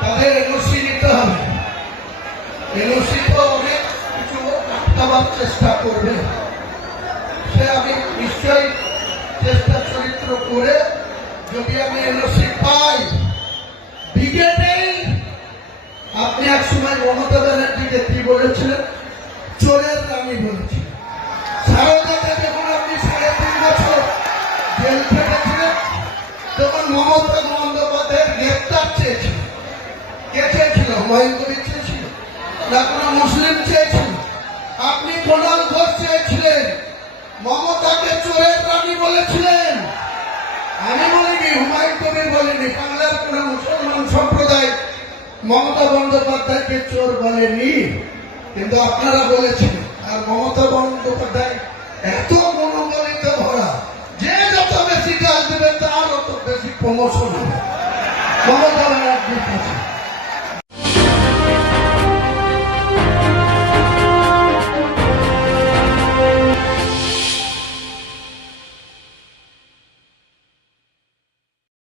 তাদের এনওসি নিতে হবে। এনওসি তো অনেক কিছু আটকাবার চেষ্টা করবে, সে আমি নিশ্চয়ই চেষ্টা চরিত্র করে যদি আমি এনওসি পাই ব্রিগেডেই। আপনি এক সময় মমতা ব্যানার্জিকে কি বলেছিলেন? চোরের রানী বলেছিলেন। সারদাকে যখন আপনি 3.5 বছর জেল খেটেছিলেন তখন মমতা বন্দ্যোপাধ্যায়ের গ্রেপ্তার চেয়েছিল। কে চেয়েছিল? হুমায়ুন কবির চেয়েছিল না কোনো মুসলিম চেয়েছিল? আপনি কুণাল ঘোষ চেয়েছিলেন। মমতাকে চোরের রানী বলেছিলেন। আমি বলিনি, হুমায়ুন কবির বলেনি, বাংলার কোন মুসলমান সম্প্রদায় মমতা বন্দ্যোপাধ্যায়কে চোর বলেনি, কিন্তু আপনারা বলেছেন। আর মমতা বন্দ্যোপাধ্যায় এত মনোবলিতে ভরা, যে যত বেশি কাজ দেবে তার অত বেশি প্রমোশন হবে মমতা ব্যানার্জির কাছে।